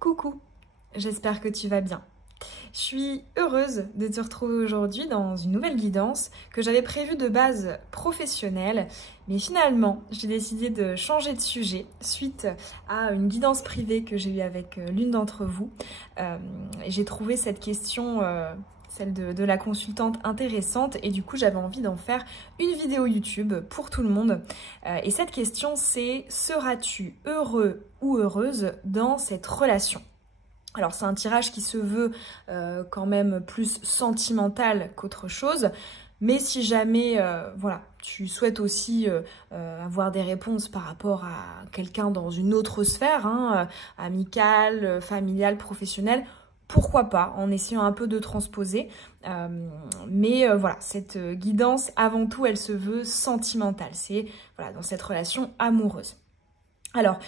Coucou, j'espère que tu vas bien. Je suis heureuse de te retrouver aujourd'hui dans une nouvelle guidance que j'avais prévue de base professionnelle, mais finalement j'ai décidé de changer de sujet suite à une guidance privée que j'ai eue avec l'une d'entre vous. J'ai trouvé cette question, celle de la consultante, intéressante et du coup j'avais envie d'en faire une vidéo YouTube pour tout le monde. Et cette question c'est: seras-tu heureux ou heureuse dans cette relation ? Alors c'est un tirage qui se veut quand même plus sentimental qu'autre chose, mais si jamais voilà, tu souhaites aussi avoir des réponses par rapport à quelqu'un dans une autre sphère, amicale, familiale, professionnelle, pourquoi pas, en essayant un peu de transposer. Mais voilà, cette guidance, avant tout, elle se veut sentimentale. C'est voilà, dans cette relation amoureuse. Alors,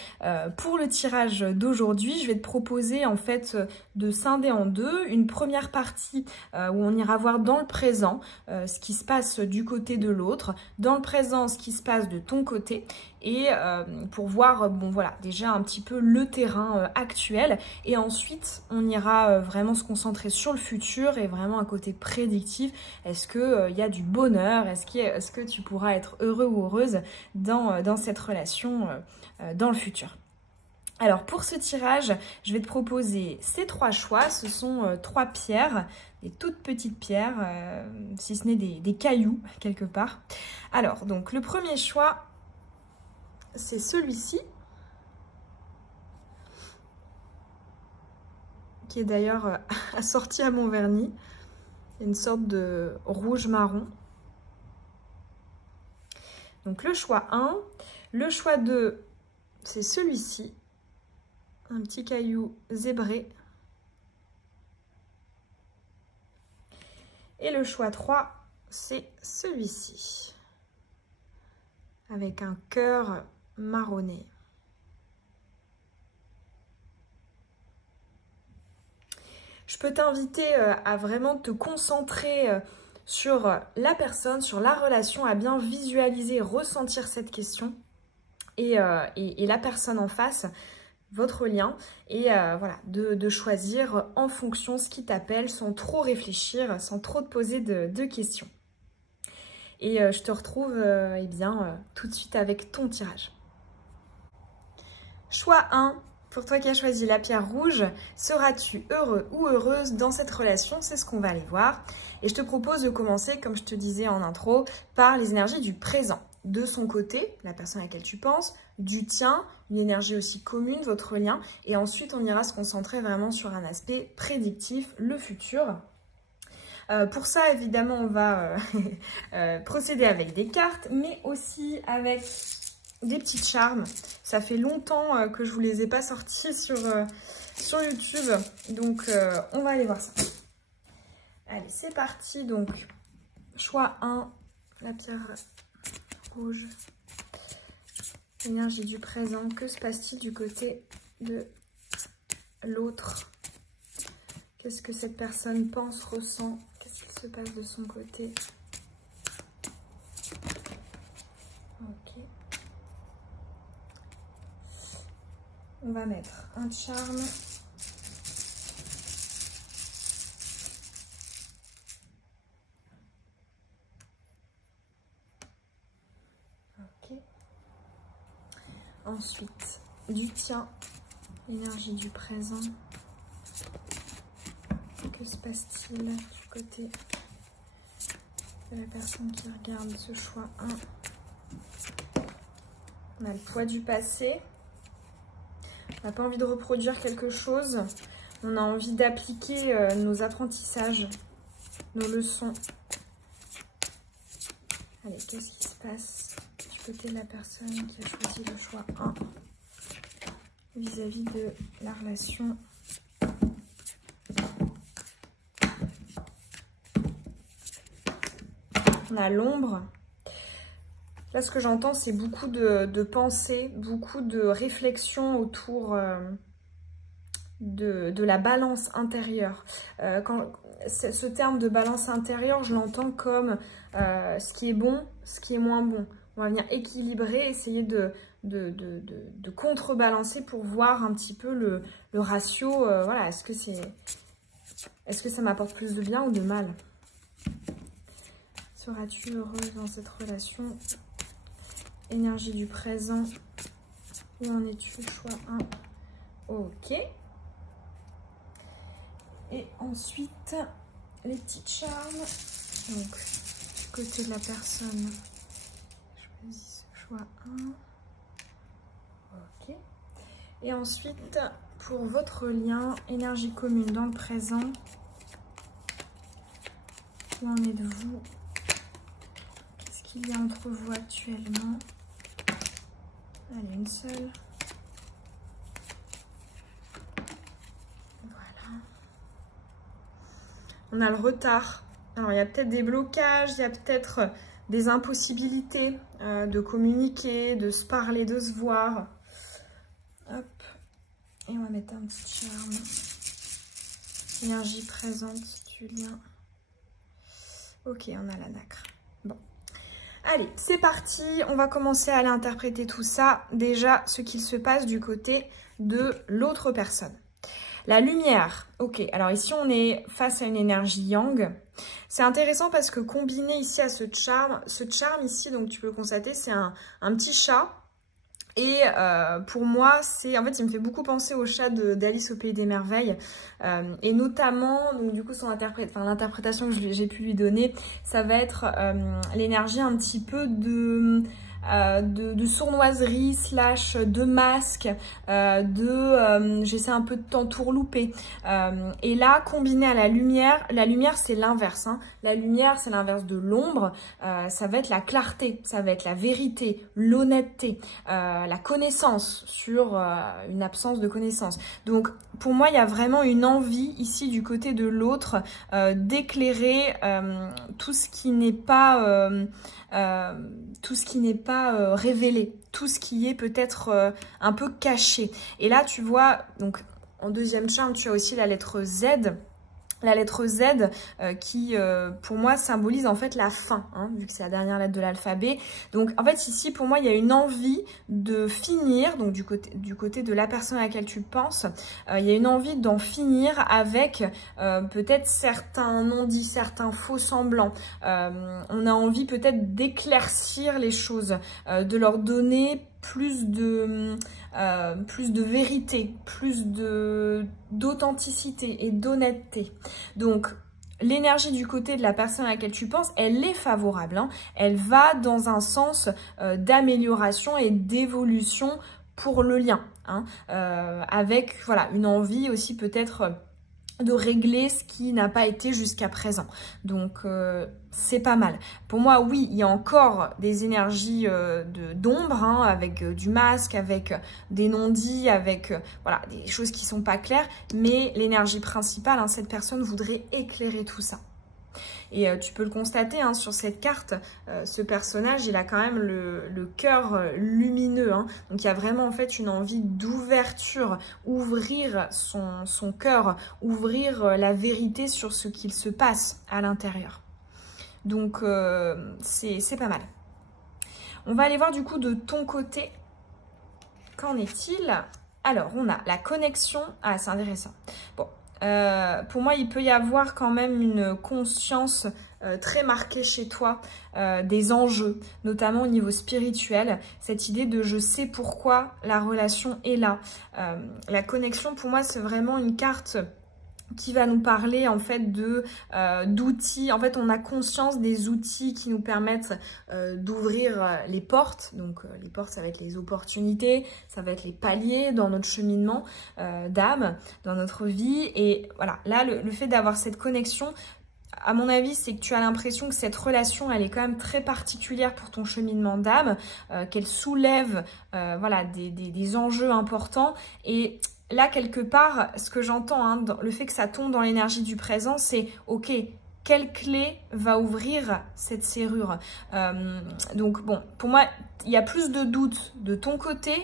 pour le tirage d'aujourd'hui, je vais te proposer en fait de scinder en deux. Une première partie où on ira voir dans le présent ce qui se passe du côté de l'autre, dans le présent ce qui se passe de ton côté, et pour voir, bon voilà, déjà un petit peu le terrain actuel. Et ensuite, on ira vraiment se concentrer sur le futur et vraiment un côté prédictif. Est-ce qu'il y a du bonheur? Est-ce que tu pourras être heureux ou heureuse dans cette relation dans le futur? Alors pour ce tirage, je vais te proposer ces trois choix. Ce sont trois pierres, des toutes petites pierres, si ce n'est des cailloux quelque part. Alors donc le premier choix, c'est celui-ci, qui est d'ailleurs assorti à mon vernis. Une sorte de rouge-marron. Donc le choix 1. Le choix 2, c'est celui-ci, un petit caillou zébré. Et le choix 3, c'est celui-ci, avec un cœur marronné. Je peux t'inviter à vraiment te concentrer sur la personne, sur la relation, à bien visualiser, ressentir cette question et la personne en face, votre lien, et voilà, de choisir en fonction ce qui t'appelle, sans trop réfléchir, sans trop te poser de questions. Et je te retrouve eh bien, tout de suite avec ton tirage. Choix 1, pour toi qui as choisi la pierre rouge, seras-tu heureux ou heureuse dans cette relation? C'est ce qu'on va aller voir. Et je te propose de commencer, comme je te disais en intro, par les énergies du présent. De son côté, la personne à laquelle tu penses, du tien, une énergie aussi commune, votre lien. Et ensuite, on ira se concentrer vraiment sur un aspect prédictif, le futur. Pour ça, évidemment, on va procéder avec des cartes, mais aussi avec des petits charmes. Ça fait longtemps que je vous les ai pas sortis sur YouTube, donc on va aller voir ça. Allez, c'est parti. Donc, choix 1, la pierre rouge, énergie du présent. Que se passe-t-il du côté de l'autre? Qu'est-ce que cette personne pense, ressent? Qu'est-ce qui se passe de son côté? Ok. On va mettre un charme. Ok. Ensuite, du tien, énergie du présent. Que se passe-t-il du côté de la personne qui regarde ce choix 1? On a le poids du passé. On n'a pas envie de reproduire quelque chose. On a envie d'appliquer nos apprentissages, nos leçons. Allez, qu'est-ce qui se passe du côté de la personne qui a choisi le choix 1 vis-à-vis de la relation? On a l'ombre. Là, ce que j'entends, c'est beaucoup de pensées, beaucoup de réflexions autour de la balance intérieure. Ce terme de balance intérieure, je l'entends comme ce qui est bon, ce qui est moins bon. on va venir équilibrer, essayer de contrebalancer pour voir un petit peu le ratio. Voilà, est-ce que ça m'apporte plus de bien ou de mal? Seras-tu heureuse dans cette relation? Énergie du présent. Où en es-tu? Choix 1. Ok. Et ensuite, les petits charmes. Donc, du côté de la personne, choisis ce choix 1. Ok. Et ensuite, pour votre lien, énergie commune dans le présent. Où en êtes-vous? Qu'est-ce qu'il y a entre vous actuellement? Allez, une seule. Voilà. On a le retard. Alors, il y a peut-être des blocages, il y a peut-être des impossibilités de communiquer, de se parler, de se voir. Hop. Et on va mettre un petit charme. Énergie présente du lien. Ok, on a la nacre. Bon. Allez, c'est parti. On va commencer à aller interpréter tout ça. Déjà, ce qu'il se passe du côté de l'autre personne. La lumière. Ok, alors ici, on est face à une énergie yang. C'est intéressant parce que combiné ici à ce charme ici, donc tu peux le constater, c'est un petit chat. Et pour moi, en fait, il me fait beaucoup penser au chat d'Alice au Pays des Merveilles. Et notamment, donc du coup, l'interprétation que j'ai pu lui donner, ça va être l'énergie un petit peu de sournoiserie / de masque, j'essaie un peu de t'entourlouper. Et là, combiné à la lumière c'est l'inverse. Hein. La lumière, c'est l'inverse de l'ombre. Ça va être la clarté, ça va être la vérité, l'honnêteté, la connaissance sur une absence de connaissance. Donc, pour moi, il y a vraiment une envie ici du côté de l'autre d'éclairer tout ce qui n'est pas révélé, tout ce qui est peut-être un peu caché. Et là, tu vois, donc en deuxième charme, tu as aussi la lettre Z. La lettre Z qui, pour moi, symbolise en fait la fin, hein, vu que c'est la dernière lettre de l'alphabet. Donc, en fait, ici, pour moi, il y a une envie de finir, donc du côté de la personne à laquelle tu penses, il y a une envie d'en finir avec peut-être certains non-dits, certains faux semblants. On a envie peut-être d'éclaircir les choses, de leur donner plus de vérité, plus d'authenticité et d'honnêteté. Donc, l'énergie du côté de la personne à laquelle tu penses, elle est favorable. Hein. Elle va dans un sens d'amélioration et d'évolution pour le lien. Hein. Avec voilà, une envie aussi peut-être de régler ce qui n'a pas été jusqu'à présent. Donc, c'est pas mal. Pour moi, oui, il y a encore des énergies d'ombre, hein, avec du masque, avec des non-dits, avec voilà, des choses qui sont pas claires. Mais l'énergie principale, hein, cette personne voudrait éclairer tout ça. Et tu peux le constater hein, sur cette carte, ce personnage, il a quand même le cœur lumineux. Hein. Donc il y a vraiment en fait une envie d'ouverture, ouvrir son cœur, ouvrir la vérité sur ce qu'il se passe à l'intérieur. Donc c'est pas mal. On va aller voir du coup de ton côté, qu'en est-il? Alors on a la connexion, ah c'est intéressant. Bon. Pour moi, il peut y avoir quand même une conscience très marquée chez toi des enjeux, notamment au niveau spirituel. Cette idée de je sais pourquoi la relation est là. La connexion, pour moi, c'est vraiment une carte qui va nous parler en fait d'outils. En fait, on a conscience des outils qui nous permettent d'ouvrir les portes. Donc, les portes, ça va être les opportunités, ça va être les paliers dans notre cheminement d'âme, dans notre vie. Et voilà, là, le fait d'avoir cette connexion, à mon avis, c'est que tu as l'impression que cette relation, elle est quand même très particulière pour ton cheminement d'âme, qu'elle soulève voilà, des enjeux importants. Et là, quelque part, ce que j'entends, hein, le fait que ça tombe dans l'énergie du présent, c'est « Ok, quelle clé va ouvrir cette serrure ?» Donc, bon, pour moi, il y a plus de doutes de ton côté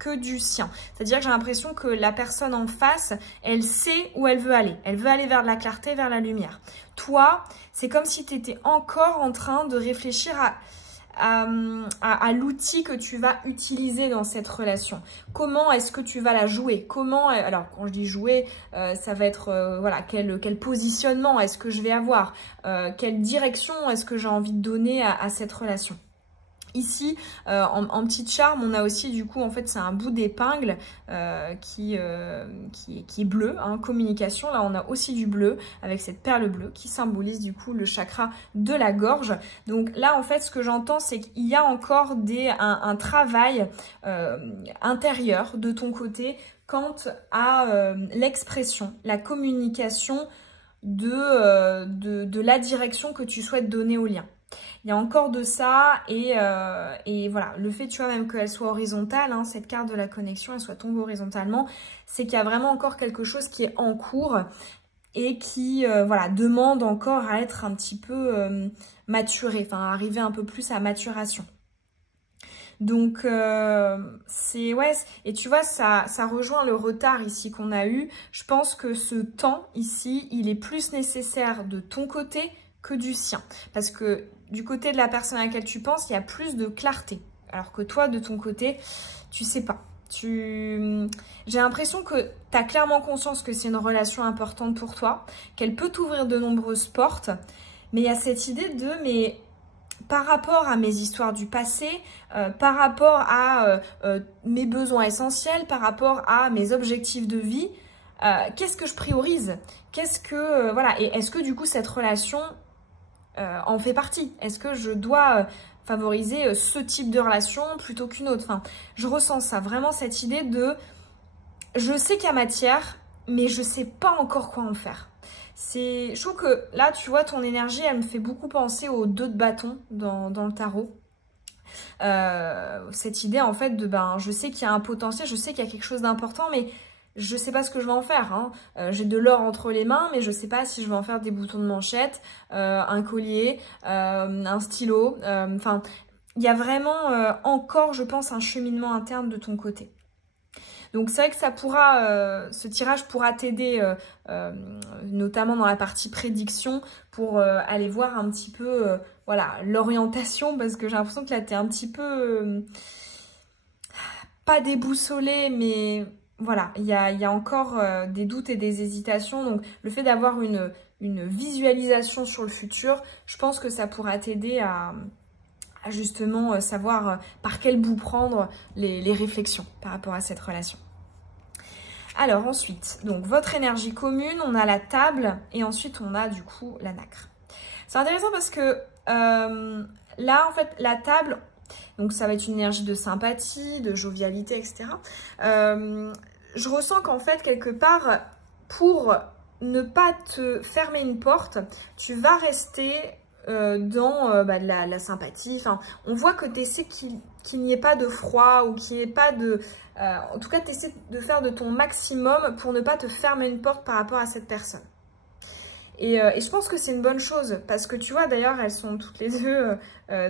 que du sien. C'est-à-dire que j'ai l'impression que la personne en face, elle sait où elle veut aller. Elle veut aller vers de la clarté, vers la lumière. Toi, c'est comme si tu étais encore en train de réfléchir à l'outil que tu vas utiliser dans cette relation. Comment est-ce que tu vas la jouer? Comment, alors quand je dis jouer, ça va être voilà, quel positionnement est-ce que je vais avoir? Quelle direction est-ce que j'ai envie de donner à cette relation? Ici, en petite charme, on a aussi du coup, en fait, c'est un bout d'épingle qui est bleu, hein, communication. Là, on a aussi du bleu avec cette perle bleue qui symbolise du coup le chakra de la gorge. Donc là, en fait, ce que j'entends, c'est qu'il y a encore un travail intérieur de ton côté quant à l'expression, la communication de la direction que tu souhaites donner au lien. Il y a encore de ça et voilà, le fait, tu vois, même qu'elle soit horizontale, hein, cette carte de la connexion, elle soit tombée horizontalement, c'est qu'il y a vraiment encore quelque chose qui est en cours et qui, voilà, demande encore à être un petit peu maturé, enfin, arriver un peu plus à maturation. Donc, c'est, ouais, et tu vois, ça rejoint le retard ici qu'on a eu. Je pense que ce temps ici, il est plus nécessaire de ton côté que du sien. Parce que du côté de la personne à laquelle tu penses, il y a plus de clarté. Alors que toi, de ton côté, tu sais pas. J'ai l'impression que tu as clairement conscience que c'est une relation importante pour toi, qu'elle peut t'ouvrir de nombreuses portes, mais il y a cette idée de, mais par rapport à mes histoires du passé, par rapport à mes besoins essentiels, par rapport à mes objectifs de vie, qu'est-ce que je priorise? Qu'est-ce que, voilà, et est-ce que du coup cette relation en fait partie? Est-ce que je dois favoriser ce type de relation plutôt qu'une autre? Enfin, je ressens ça, vraiment cette idée de je sais qu'il y a matière, mais je sais pas encore quoi en faire. Je trouve que là, tu vois, ton énergie, elle me fait beaucoup penser aux 2 de bâton dans le tarot. Cette idée en fait de ben je sais qu'il y a un potentiel, je sais qu'il y a quelque chose d'important, mais je sais pas ce que je vais en faire, hein. J'ai de l'or entre les mains, mais je sais pas si je vais en faire des boutons de manchette, un collier, un stylo. Enfin, il y a vraiment encore, je pense, un cheminement interne de ton côté. Donc c'est vrai que ça pourra, ce tirage pourra t'aider, notamment dans la partie prédiction, pour aller voir un petit peu, voilà, l'orientation, parce que j'ai l'impression que là t'es un petit peu, pas déboussolé, mais voilà, il y a encore des doutes et des hésitations. Donc le fait d'avoir une visualisation sur le futur, je pense que ça pourra t'aider à justement savoir par quel bout prendre les réflexions par rapport à cette relation. Alors ensuite, donc votre énergie commune, on a la table et ensuite on a du coup la nacre. C'est intéressant parce que là en fait la table, donc ça va être une énergie de sympathie, de jovialité, etc. Je ressens qu'en fait quelque part, pour ne pas te fermer une porte, tu vas rester dans de la sympathie. Enfin, on voit que tu essaies qu'il n'y ait pas de froid ou qu'il n'y ait pas de... en tout cas, tu essaies de faire de ton maximum pour ne pas te fermer une porte par rapport à cette personne. Et je pense que c'est une bonne chose parce que tu vois, d'ailleurs, elles sont toutes les deux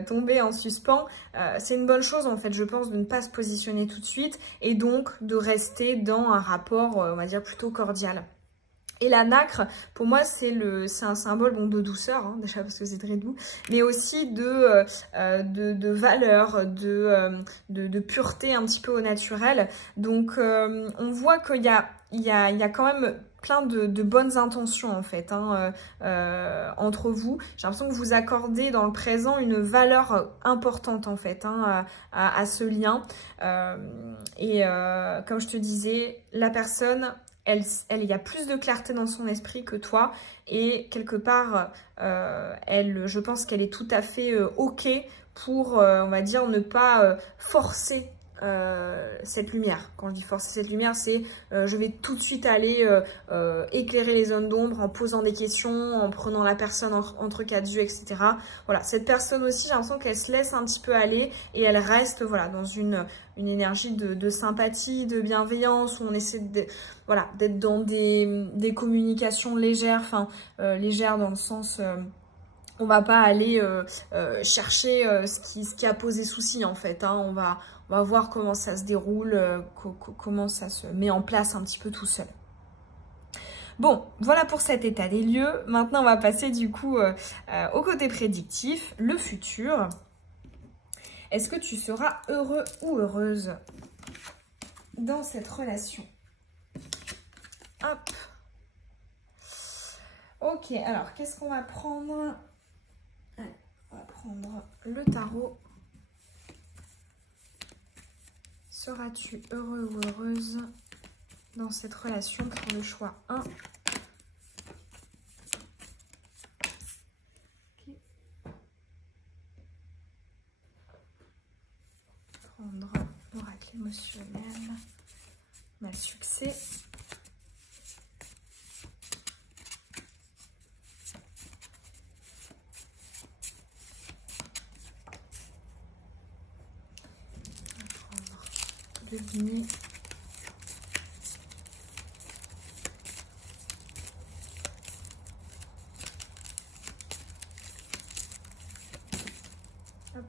tombées en suspens. C'est une bonne chose, en fait, je pense, de ne pas se positionner tout de suite et donc de rester dans un rapport, on va dire, plutôt cordial. Et la nacre, pour moi, c'est un symbole bon, de douceur, hein, déjà parce que c'est très doux, mais aussi de valeur, de pureté un petit peu au naturel. Donc, on voit qu'il y a quand même plein de bonnes intentions en fait hein, entre vous. J'ai l'impression que vous accordez dans le présent une valeur importante en fait hein, à ce lien. Comme je te disais, la personne... il y a plus de clarté dans son esprit que toi et quelque part, je pense qu'elle est tout à fait OK pour, on va dire, ne pas forcer cette lumière. Quand je dis forcer cette lumière, c'est je vais tout de suite aller éclairer les zones d'ombre en posant des questions, en prenant la personne entre quatre yeux, etc. Voilà, cette personne aussi, j'ai l'impression qu'elle se laisse un petit peu aller et elle reste voilà, dans une énergie de sympathie, de bienveillance, où on essaie d'être dans des communications légères, enfin légères dans le sens... on va pas aller chercher ce qui a posé souci en fait, hein. On va voir comment ça se déroule, comment ça se met en place un petit peu tout seul. Bon, voilà pour cet état des lieux. Maintenant, on va passer du coup au côté prédictif, le futur. est-ce que tu seras heureux ou heureuse dans cette relation? Hop. Ok, alors qu'est-ce qu'on va prendre? Allez, on va prendre le tarot. Seras-tu heureux ou heureuse dans cette relation pour le choix 1? Okay. Prendre l'oracle émotionnel. On a le succès. Deviner. Hop.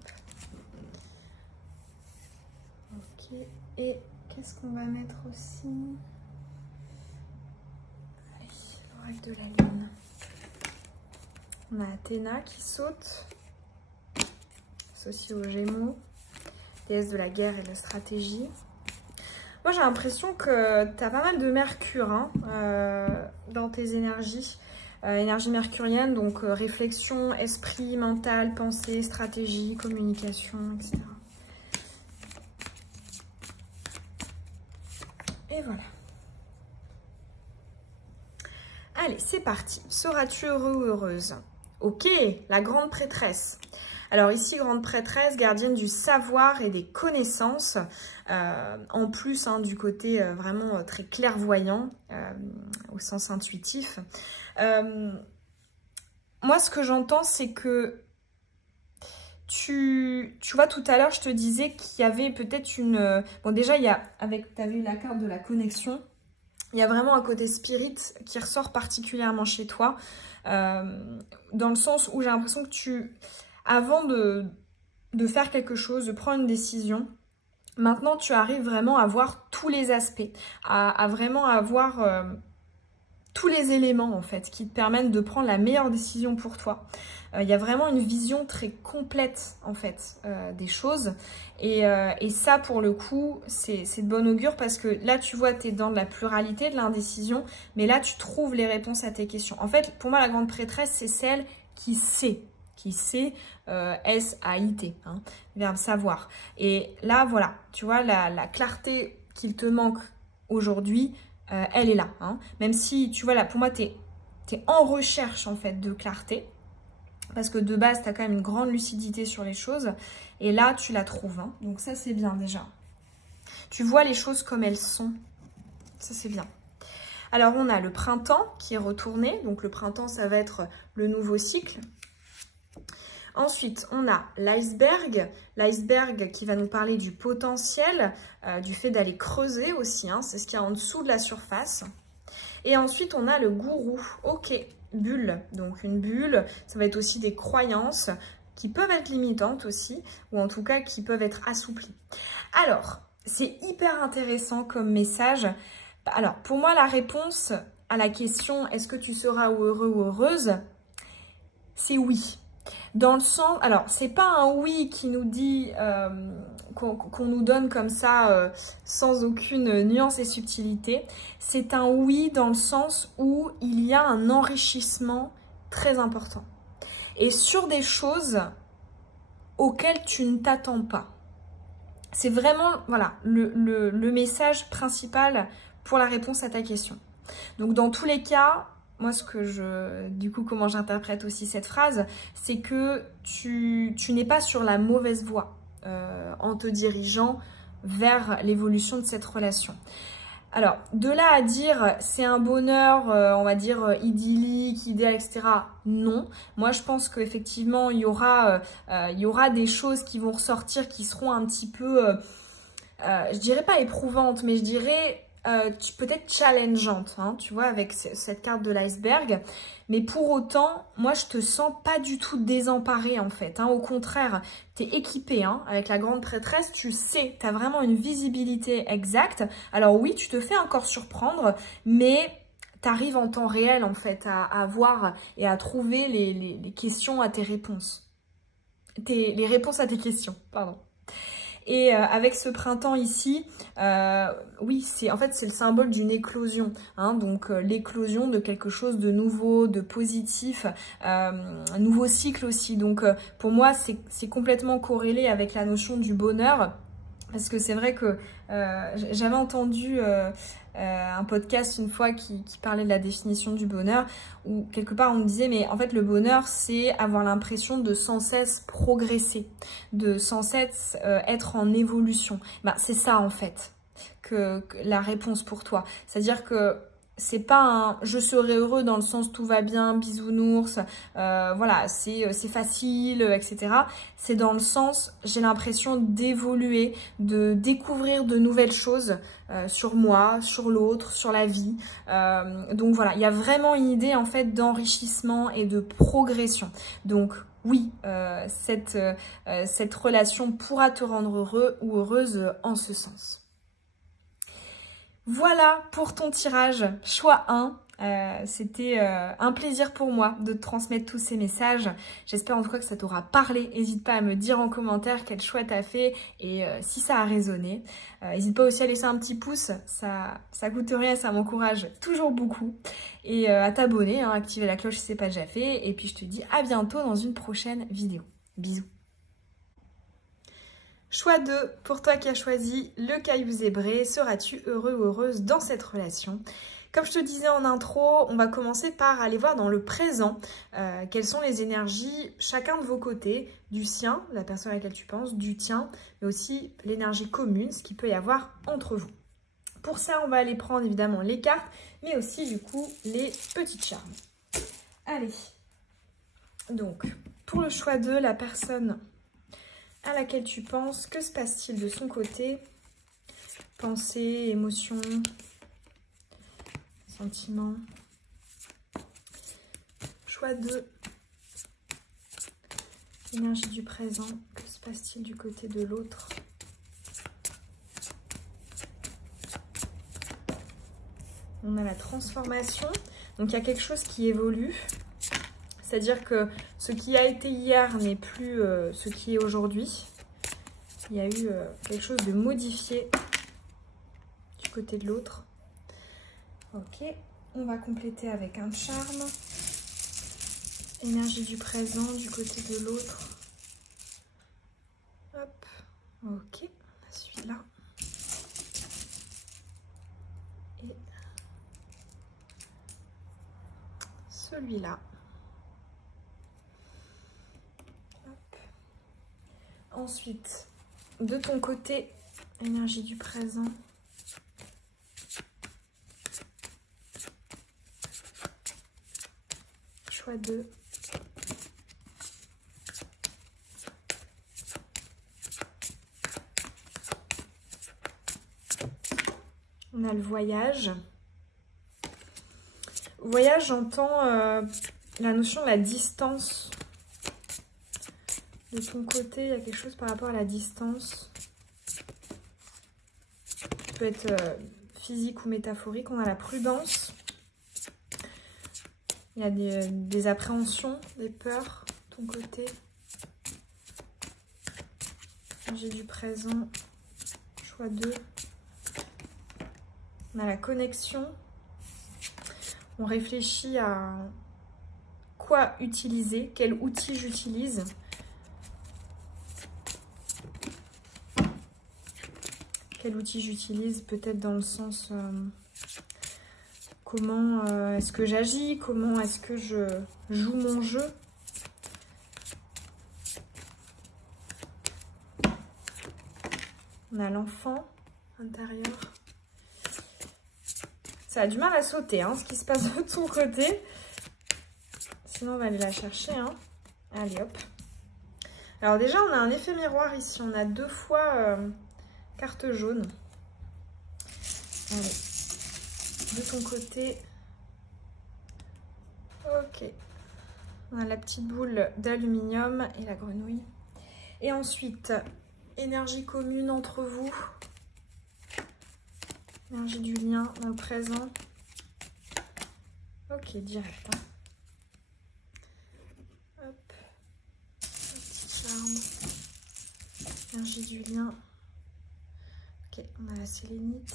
Ok. Et qu'est-ce qu'on va mettre aussi? Allez, l'oracle de la lune. On a Athéna qui saute, associée aux Gémeaux, déesse de la guerre et de la stratégie. Moi, j'ai l'impression que tu as pas mal de Mercure hein, dans tes énergies. Énergie mercurienne, donc réflexion, esprit, mental, pensée, stratégie, communication, etc. Et voilà. Allez, c'est parti. Seras-tu heureux ou heureuse? Ok, la grande prêtresse. Alors ici, grande prêtresse, gardienne du savoir et des connaissances, en plus hein, du côté vraiment très clairvoyant, au sens intuitif. Moi, ce que j'entends, c'est que tu vois, tout à l'heure, je te disais qu'il y avait peut-être une... Bon, déjà, il y a, tu avais eu la carte de la connexion. Il y a vraiment un côté spirit qui ressort particulièrement chez toi, dans le sens où j'ai l'impression que avant de faire quelque chose, de prendre une décision, maintenant tu arrives vraiment à voir tous les aspects, à vraiment avoir tous les éléments en fait qui te permettent de prendre la meilleure décision pour toi. Il y a vraiment une vision très complète en fait des choses et ça pour le coup c'est de bon augure parce que là tu vois tu es dans de la pluralité, de l'indécision, mais là tu trouves les réponses à tes questions. En fait pour moi la grande prêtresse c'est celle qui sait. S-A-I-T, hein, verbe savoir. Et là, voilà, tu vois, la clarté qu'il te manque aujourd'hui, elle est là. Hein. Même si, tu vois, là, pour moi, tu es en recherche, en fait, de clarté. Parce que de base, tu as quand même une grande lucidité sur les choses. Et là, tu la trouves. Hein. Donc ça, c'est bien déjà. Tu vois les choses comme elles sont. Ça, c'est bien. Alors, on a le printemps qui est retourné. Donc, le printemps, ça va être le nouveau cycle. Ensuite, on a l'iceberg. L'iceberg qui va nous parler du potentiel, du fait d'aller creuser aussi. Hein, c'est ce qu'il y a en dessous de la surface. Et ensuite, on a le gourou. Ok, bulle. Donc, une bulle, ça va être aussi des croyances qui peuvent être limitantes aussi, ou en tout cas qui peuvent être assouplies. Alors, c'est hyper intéressant comme message. Alors, pour moi, la réponse à la question « Est-ce que tu seras heureux ou heureuse ?» c'est oui. Dans le sens, alors c'est pas un oui qui nous dit qu'on nous donne comme ça sans aucune nuance et subtilité. C'est un oui dans le sens où il y a un enrichissement très important. Et sur des choses auxquelles tu ne t'attends pas. C'est vraiment voilà, le message principal pour la réponse à ta question. Donc dans tous les cas... Moi, du coup, comment j'interprète aussi cette phrase, c'est que tu n'es pas sur la mauvaise voie en te dirigeant vers l'évolution de cette relation. Alors, de là à dire c'est un bonheur, on va dire idyllique, idéal, etc. Non. Moi, je pense qu'effectivement, il y aura des choses qui vont ressortir qui seront un petit peu, je dirais pas éprouvantes, mais je dirais... peut-être challengeante, hein, tu vois, avec cette carte de l'iceberg. Mais pour autant, moi, je te sens pas du tout désemparée, en fait. Hein. Au contraire, tu es équipée hein, avec la grande prêtresse. Tu sais, tu as vraiment une visibilité exacte. Alors oui, tu te fais encore surprendre, mais tu arrives en temps réel, en fait, à voir et à trouver les questions à tes réponses. Les réponses à tes questions, pardon. Et avec ce printemps ici, oui, c'est le symbole d'une éclosion, hein, donc l'éclosion de quelque chose de nouveau, de positif, un nouveau cycle aussi. Donc pour moi, c'est complètement corrélé avec la notion du bonheur, parce que c'est vrai que j'avais entendu un podcast une fois qui parlait de la définition du bonheur, où quelque part on me disait mais en fait le bonheur c'est avoir l'impression de sans cesse progresser, de sans cesse être en évolution. Ben, c'est ça en fait que la réponse pour toi, c'est-à-dire que c'est pas un je serai heureux dans le sens tout va bien, bisounours, voilà, c'est facile, etc. C'est dans le sens j'ai l'impression d'évoluer, de découvrir de nouvelles choses sur moi, sur l'autre, sur la vie. Donc voilà, il y a vraiment une idée en fait d'enrichissement et de progression. Donc oui, cette relation pourra te rendre heureux ou heureuse en ce sens. Voilà pour ton tirage, choix 1. C'était un plaisir pour moi de te transmettre tous ces messages. J'espère en tout cas que ça t'aura parlé. N'hésite pas à me dire en commentaire quel choix t'as fait et si ça a résonné. N'hésite pas aussi à laisser un petit pouce, ça coûte rien, ça m'encourage toujours beaucoup. Et à t'abonner, hein, activer la cloche si c'est pas déjà fait. Et puis je te dis à bientôt dans une prochaine vidéo. Bisous. Choix 2, pour toi qui as choisi le caillou zébré, seras-tu heureux ou heureuse dans cette relation? Comme je te disais en intro, on va commencer par aller voir dans le présent quelles sont les énergies chacun de vos côtés, du sien, la personne à laquelle tu penses, du tien, mais aussi l'énergie commune, ce qu'il peut y avoir entre vous. Pour ça, on va aller prendre évidemment les cartes, mais aussi du coup les petites charmes. Allez, donc pour le choix 2, la personne à laquelle tu penses, que se passe-t-il de son côté? Pensées, émotions, sentiments. Choix 2. Énergie du présent, que se passe-t-il du côté de l'autre? On a la transformation, donc il y a quelque chose qui évolue. C'est-à-dire que ce qui a été hier n'est plus ce qui est aujourd'hui. Il y a eu quelque chose de modifié du côté de l'autre. Ok, on va compléter avec un charme. Énergie du présent du côté de l'autre. Hop, ok, celui-là. Et celui-là. Ensuite, de ton côté, énergie du présent. Choix 2. On a le voyage. Voyage, j'entends la notion de la distance. De ton côté, il y a quelque chose par rapport à la distance. Ça peut être physique ou métaphorique. On a la prudence. Il y a des appréhensions, des peurs de ton côté. J'ai du présent. Choix 2. On a la connexion. On réfléchit à quoi utiliser, quel outil j'utilise. Quel outil j'utilise, peut-être dans le sens comment est-ce que j'agis, comment est-ce que je joue mon jeu. On a l'enfant intérieur. Ça a du mal à sauter, hein, ce qui se passe de ton côté. Sinon, on va aller la chercher. Hein. Allez, hop. Alors déjà, on a un effet miroir ici. On a 2 fois... carte jaune. Allez. De ton côté. Ok. On a la petite boule d'aluminium et la grenouille. Et ensuite, énergie commune entre vous. Énergie du lien dans le présent. Ok, direct. Hein. Hop. Un petit charme. Énergie du lien. Ok, on a la sélénite.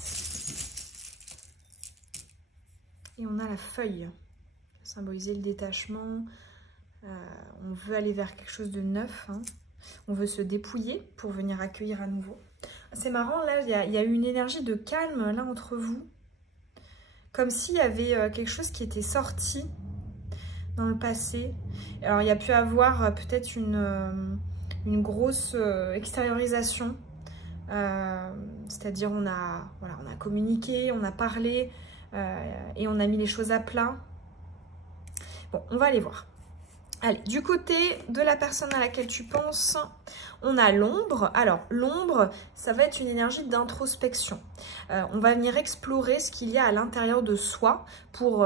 Et on a la feuille. Symboliser le détachement. On veut aller vers quelque chose de neuf. Hein. On veut se dépouiller pour venir accueillir à nouveau. C'est marrant, là, il y a eu une énergie de calme là entre vous. Comme s'il y avait quelque chose qui était sorti dans le passé. Alors, il y a pu avoir peut-être une grosse extériorisation. C'est-à-dire, on a communiqué, on a parlé et on a mis les choses à plat. Bon, on va aller voir. Allez, du côté de la personne à laquelle tu penses, on a l'ombre. Alors, l'ombre, ça va être une énergie d'introspection. On va venir explorer ce qu'il y a à l'intérieur de soi pour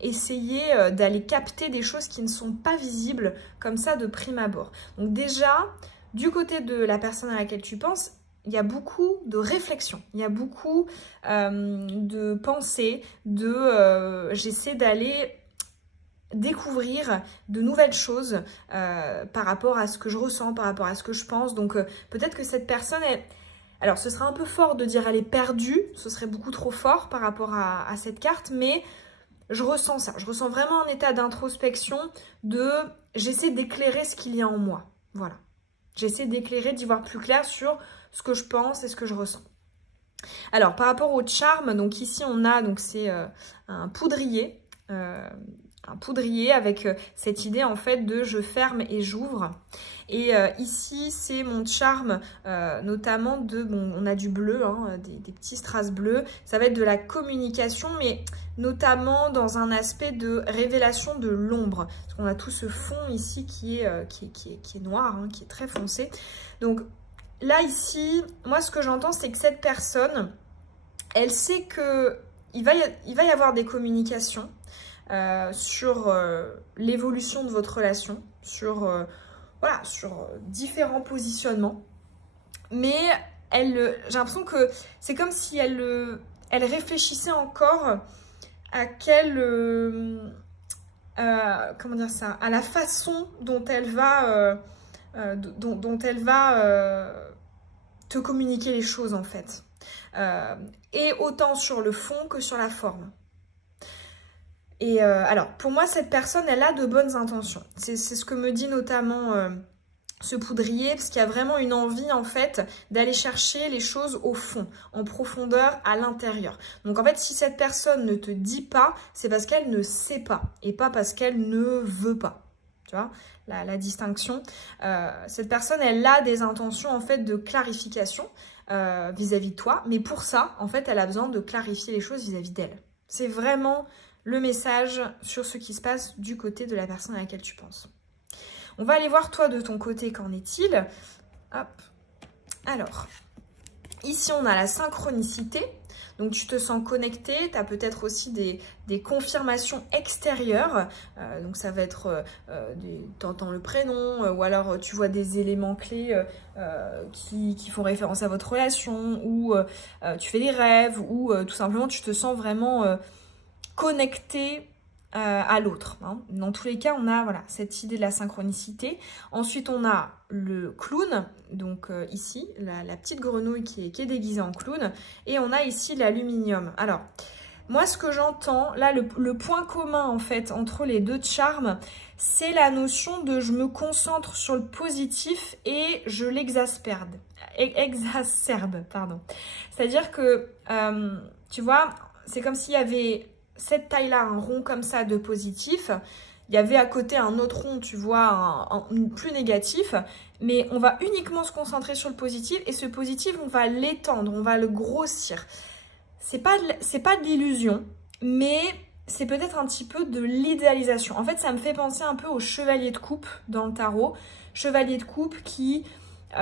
essayer d'aller capter des choses qui ne sont pas visibles comme ça de prime abord. Donc déjà, du côté de la personne à laquelle tu penses, il y a beaucoup de réflexion, il y a beaucoup de pensées, j'essaie d'aller découvrir de nouvelles choses par rapport à ce que je ressens, par rapport à ce que je pense. Donc peut-être que cette personne est... Alors ce serait un peu fort de dire elle est perdue, ce serait beaucoup trop fort par rapport à cette carte, mais je ressens ça. Je ressens vraiment un état d'introspection j'essaie d'éclairer ce qu'il y a en moi. Voilà. J'essaie d'éclairer, d'y voir plus clair sur ce que je pense et ce que je ressens. Alors par rapport au charme, donc ici on a, donc c'est un poudrier, avec cette idée en fait de je ferme et j'ouvre. Et ici c'est mon charme notamment on a du bleu, hein, des petits strass bleus. Ça va être de la communication, mais notamment dans un aspect de révélation de l'ombre. Parce qu'on a tout ce fond ici qui est noir, hein, qui est très foncé. Donc là ici, moi ce que j'entends c'est que cette personne, elle sait que il va y avoir des communications sur l'évolution de votre relation, sur différents positionnements. Mais j'ai l'impression que c'est comme si elle réfléchissait encore à comment dire ça, à la façon dont elle va te communiquer les choses en fait. Et autant sur le fond que sur la forme. Et alors, pour moi, cette personne, elle a de bonnes intentions. C'est ce que me dit notamment ce poudrier, parce qu'il y a vraiment une envie, en fait, d'aller chercher les choses au fond, en profondeur, à l'intérieur. Donc, en fait, si cette personne ne te dit pas, c'est parce qu'elle ne sait pas, et pas parce qu'elle ne veut pas. Tu vois, la distinction. Cette personne, elle a des intentions, en fait, de clarification vis-à-vis de toi, mais pour ça, en fait, elle a besoin de clarifier les choses vis-à-vis d'elle. C'est vraiment le message sur ce qui se passe du côté de la personne à laquelle tu penses. On va aller voir toi de ton côté, qu'en est-il? Hop. Alors, ici on a la synchronicité. Donc tu te sens connecté, tu as peut-être aussi des confirmations extérieures. Donc ça va être, tu entends le prénom, ou alors tu vois des éléments clés qui font référence à votre relation, ou tu fais des rêves, ou tout simplement tu te sens vraiment connecté à l'autre. Hein. Dans tous les cas, on a cette idée de la synchronicité. Ensuite, on a le clown, donc ici, la petite grenouille qui est déguisée en clown. Et on a ici l'aluminium. Alors, moi, ce que j'entends, là, le point commun, en fait, entre les deux charmes, c'est la notion de je me concentre sur le positif et je l'exacerbe. Pardon. C'est-à-dire que, tu vois, c'est comme s'il y avait cette taille-là, un rond comme ça de positif. Il y avait à côté un autre rond, tu vois, un plus négatif. Mais on va uniquement se concentrer sur le positif. Et ce positif, on va l'étendre, on va le grossir. C'est pas de l'illusion, mais c'est peut-être un petit peu de l'idéalisation. En fait, ça me fait penser un peu au chevalier de coupe dans le tarot. Chevalier de coupe qui,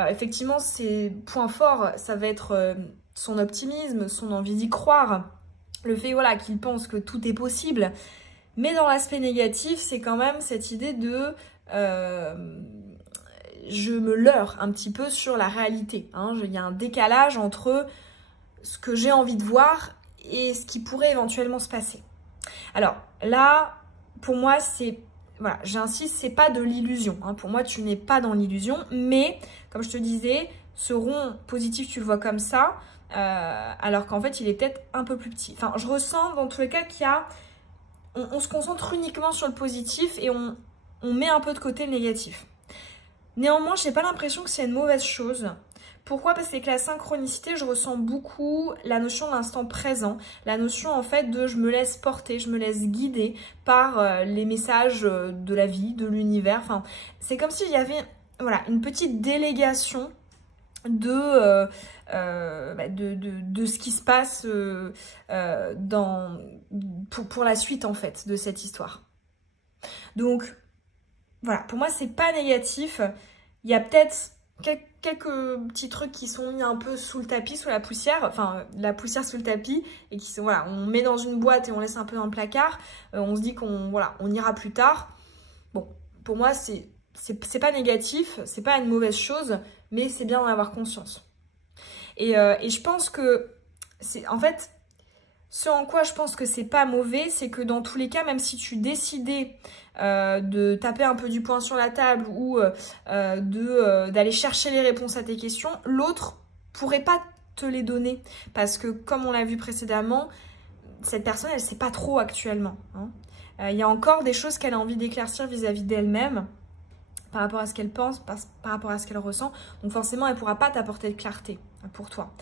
effectivement, ses points forts, ça va être son optimisme, son envie d'y croire. Le fait qu'il pense que tout est possible. Mais dans l'aspect négatif, c'est quand même cette idée de je me leurre un petit peu sur la réalité. Hein. Il y a un décalage entre ce que j'ai envie de voir et ce qui pourrait éventuellement se passer. Alors là, pour moi, j'insiste, c'est pas de l'illusion. Hein. Pour moi, tu n'es pas dans l'illusion, mais comme je te disais, ce rond positif, tu le vois comme ça, alors qu'en fait, il est peut-être un peu plus petit. Enfin, je ressens dans tous les cas qu'il y a... On se concentre uniquement sur le positif et on met un peu de côté le négatif. Néanmoins, je n'ai pas l'impression que c'est une mauvaise chose. Pourquoi? Parce que la synchronicité, je ressens beaucoup la notion de l'instant présent, la notion en fait de je me laisse porter, je me laisse guider par les messages de la vie, de l'univers. Enfin, c'est comme s'il y avait voilà, une petite délégation de ce qui se passe pour la suite en fait de cette histoire. Donc voilà, pour moi c'est pas négatif. Il y a peut-être quelques petits trucs qui sont mis un peu sous le tapis, sous la poussière, enfin la poussière sous le tapis, et qui sont, voilà, on met dans une boîte et on laisse un peu dans le placard, on se dit qu'on voilà, on ira plus tard. Bon, pour moi c'est pas négatif, c'est pas une mauvaise chose, mais c'est bien d'en avoir conscience. Et je pense que c'est en fait ce en quoi je pense que c'est pas mauvais, c'est que dans tous les cas, même si tu décidais de taper un peu du poing sur la table ou d'aller chercher les réponses à tes questions, l'autre pourrait pas te les donner. Parce que comme on l'a vu précédemment, cette personne, elle sait pas trop actuellement. Hein. Y a encore des choses qu'elle a envie d'éclaircir vis-à-vis d'elle-même, par rapport à ce qu'elle pense, par rapport à ce qu'elle ressent. Donc forcément, elle ne pourra pas t'apporter de clarté pour toi.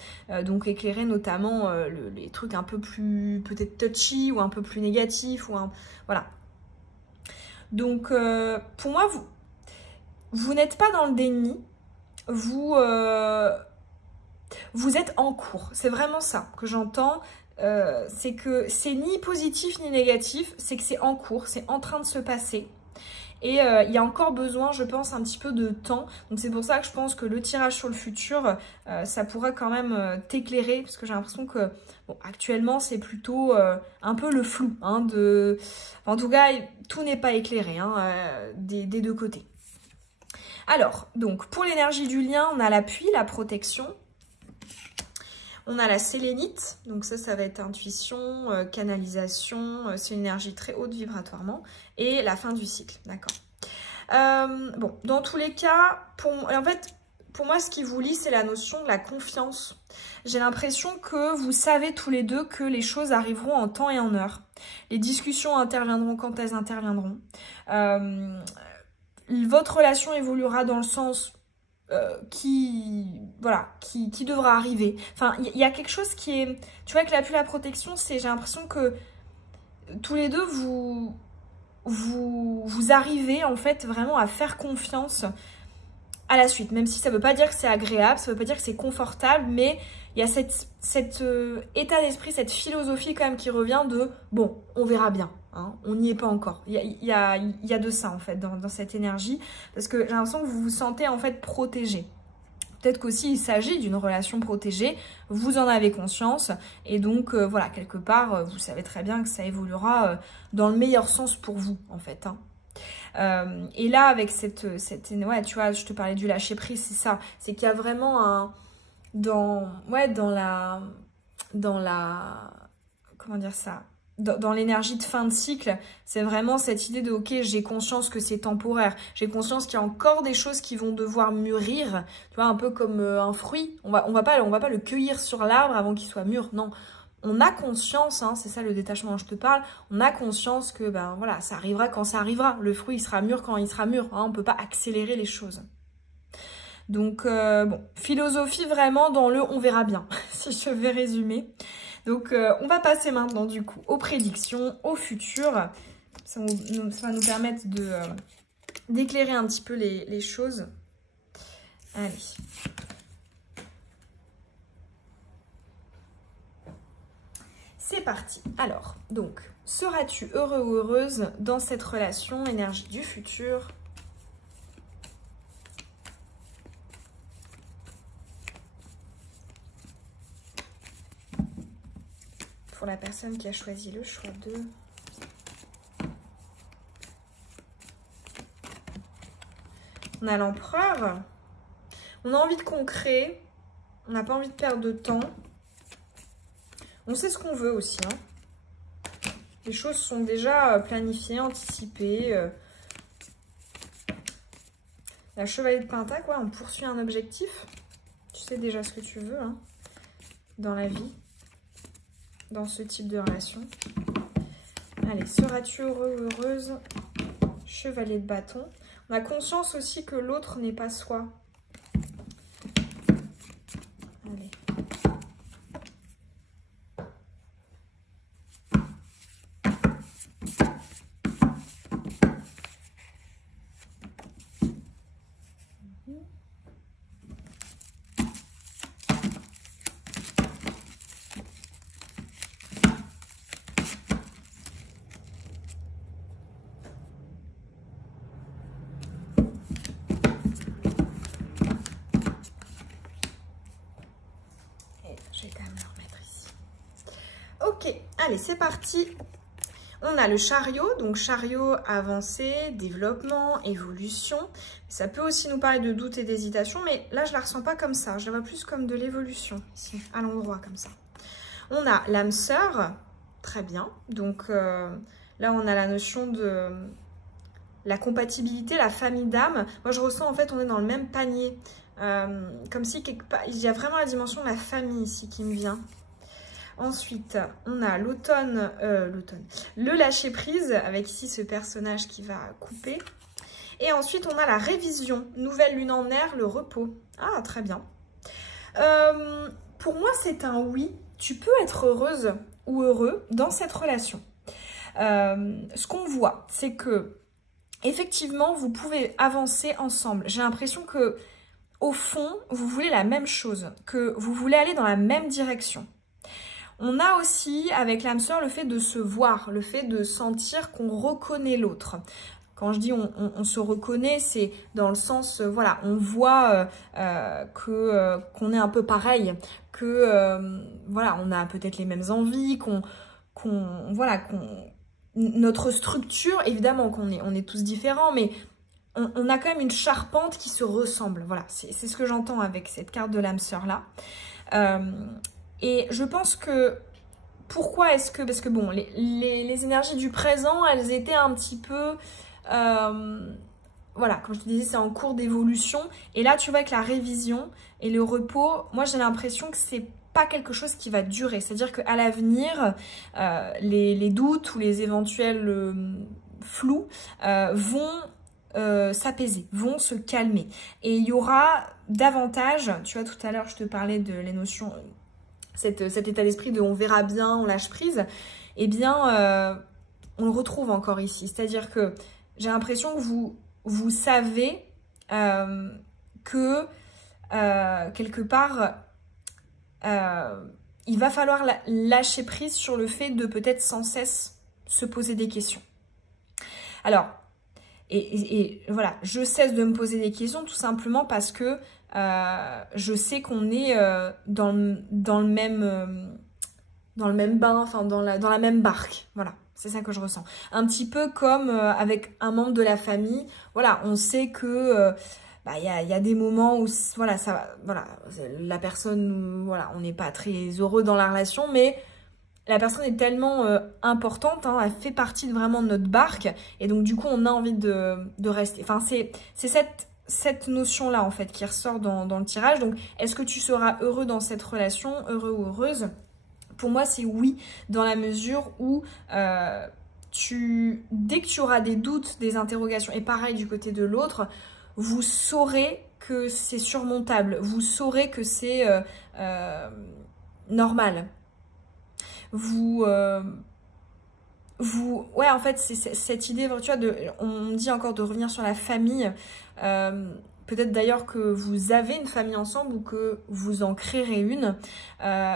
Donc éclairer notamment les trucs un peu plus peut-être touchy ou un peu plus négatifs. Voilà. Donc pour moi, vous n'êtes pas dans le déni. Vous êtes en cours. C'est vraiment ça que j'entends. C'est que c'est ni positif ni négatif. C'est que c'est en cours. C'est en train de se passer. Et il y a encore besoin, je pense, un petit peu de temps. Donc c'est pour ça que je pense que le tirage sur le futur, ça pourra quand même t'éclairer. Parce que j'ai l'impression que, bon, actuellement, c'est plutôt un peu le flou. Hein, en tout cas, tout n'est pas éclairé hein, des deux côtés. Alors, donc, pour l'énergie du lien, on a l'appui, la protection. On a la sélénite, donc ça va être intuition, canalisation, c'est une énergie très haute vibratoirement, et la fin du cycle, d'accord. Bon, dans tous les cas, en fait, pour moi, ce qui vous lie, c'est la notion de la confiance. J'ai l'impression que vous savez tous les deux que les choses arriveront en temps et en heure. Les discussions interviendront quand elles interviendront. Votre relation évoluera dans le sens... qui devra arriver. Enfin, il y a quelque chose qui est... Tu vois, avec l'appui, la protection, j'ai l'impression que tous les deux, vous arrivez, en fait, vraiment à faire confiance à la suite. Même si ça ne veut pas dire que c'est agréable, ça ne veut pas dire que c'est confortable, mais il y a cet état d'esprit, cette philosophie quand même qui revient de « bon, on verra bien ». Hein, on n'y est pas encore. Il y a de ça en fait dans cette énergie parce que j'ai l'impression que vous vous sentez en fait protégé. Peut-être qu'aussi il s'agit d'une relation protégée, vous en avez conscience et donc voilà, quelque part vous savez très bien que ça évoluera dans le meilleur sens pour vous en fait. Hein. Et là avec ouais, tu vois, je te parlais du lâcher prise, c'est ça, c'est qu'il y a vraiment dans la comment dire ça, dans l'énergie de fin de cycle, c'est vraiment cette idée de ok, j'ai conscience que c'est temporaire, j'ai conscience qu'il y a encore des choses qui vont devoir mûrir, tu vois, un peu comme un fruit, on va pas le cueillir sur l'arbre avant qu'il soit mûr, non, on a conscience, hein, c'est ça le détachement dont je te parle, on a conscience que ben voilà, ça arrivera quand ça arrivera, le fruit il sera mûr quand il sera mûr, hein, on peut pas accélérer les choses. Donc bon, philosophie vraiment dans le on verra bien, si je vais résumer. Donc on va passer maintenant du coup aux prédictions, au futur. Ça va nous permettre d'éclairer un petit peu les choses. Allez. C'est parti. Alors, donc, seras-tu heureux ou heureuse dans cette relation, énergie du futur ? Pour la personne qui a choisi le choix 2. On a l'empereur. On a envie de concret. On n'a pas envie de perdre de temps. On sait ce qu'on veut aussi. Hein. Les choses sont déjà planifiées, anticipées. La chevalier de Pentacle, ouais, on poursuit un objectif. Tu sais déjà ce que tu veux hein, dans la vie, dans ce type de relation. Allez, seras-tu heureux ou heureuse? Chevalier de bâton. On a conscience aussi que l'autre n'est pas soi. Allez. Je vais quand même le remettre ici. Ok, allez, c'est parti. On a le chariot, donc chariot avancé, développement, évolution. Ça peut aussi nous parler de doute et d'hésitation, mais là, je la ressens pas comme ça. Je la vois plus comme de l'évolution, ici, à l'endroit, comme ça. On a l'âme sœur, très bien. Donc là, on a la notion de la compatibilité, la famille d'âme. Moi, je ressens, en fait, on est dans le même panier. Comme si quelque part, il y a vraiment la dimension de la famille ici qui me vient. Ensuite, on a l'automne, le lâcher prise, avec ici ce personnage qui va couper. Et ensuite, on a la révision, nouvelle lune en air, le repos. Ah, très bien. Pour moi, c'est un oui. Tu peux être heureuse ou heureux dans cette relation. Ce qu'on voit, c'est que, effectivement, vous pouvez avancer ensemble. J'ai l'impression que au fond, vous voulez la même chose, que vous voulez aller dans la même direction. On a aussi, avec l'âme sœur, le fait de se voir, le fait de sentir qu'on reconnaît l'autre. Quand je dis on se reconnaît, c'est dans le sens, voilà, on voit qu'on est un peu pareil, que voilà, on a peut-être les mêmes envies, notre structure, évidemment qu'on est tous différents, mais on a quand même une charpente qui se ressemble. Voilà, c'est ce que j'entends avec cette carte de l'âme sœur là. Et je pense que, pourquoi est-ce que, parce que bon, les énergies du présent, elles étaient un petit peu, voilà, comme je te disais, c'est en cours d'évolution. Et là, tu vois, avec la révision et le repos, moi j'ai l'impression que c'est pas quelque chose qui va durer. C'est-à-dire qu'à l'avenir, les doutes ou les éventuels flous vont s'apaiser, vont se calmer. Et il y aura davantage, tu vois, tout à l'heure, je te parlais de les notions, cet état d'esprit de on verra bien, on lâche prise, eh bien, on le retrouve encore ici. C'est-à-dire que j'ai l'impression que vous savez que quelque part, il va falloir lâcher prise sur le fait de peut-être sans cesse se poser des questions. Alors, et voilà, je cesse de me poser des questions tout simplement parce que je sais qu'on est dans le même bain, enfin dans la même barque. Voilà, c'est ça que je ressens. Un petit peu comme avec un membre de la famille. Voilà, on sait que y a des moments où voilà, la personne, voilà, on n'est pas très heureux dans la relation, mais la personne est tellement importante, hein, elle fait partie vraiment de notre barque, et donc du coup on a envie de rester. Enfin, c'est cette notion-là en fait qui ressort dans le tirage. Donc est-ce que tu seras heureux dans cette relation, heureux ou heureuse? Pour moi c'est oui, dans la mesure où dès que tu auras des doutes, des interrogations, et pareil du côté de l'autre, vous saurez que c'est surmontable, vous saurez que c'est normal. Ouais, en fait, c'est cette idée, tu vois, on me dit encore de revenir sur la famille. Peut-être d'ailleurs que vous avez une famille ensemble ou que vous en créerez une.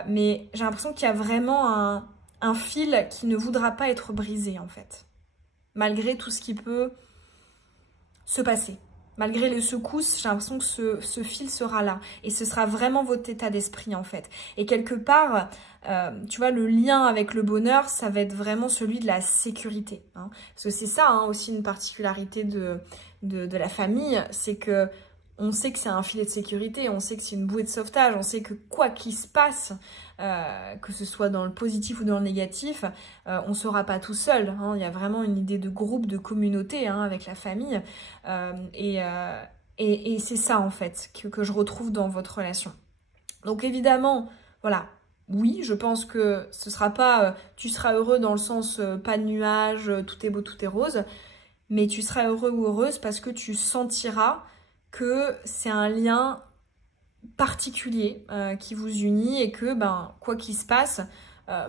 Mais j'ai l'impression qu'il y a vraiment un fil qui ne voudra pas être brisé, en fait. Malgré tout ce qui peut se passer. Malgré les secousses, j'ai l'impression que ce fil sera là. Et ce sera vraiment votre état d'esprit, en fait. Et quelque part, tu vois, le lien avec le bonheur, ça va être vraiment celui de la sécurité. Hein. Parce que c'est ça, hein, aussi, une particularité de la famille. C'est que on sait que c'est un filet de sécurité, on sait que c'est une bouée de sauvetage, on sait que quoi qu'il se passe, que ce soit dans le positif ou dans le négatif, on ne sera pas tout seul. Hein. Il y a vraiment une idée de groupe, de communauté, hein, avec la famille. Et c'est ça, en fait, que je retrouve dans votre relation. Donc évidemment, voilà, oui, je pense que ce sera pas tu seras heureux dans le sens pas de nuages, tout est beau, tout est rose, mais tu seras heureux ou heureuse parce que tu sentiras que c'est un lien particulier qui vous unit et que quoi qu'il se passe,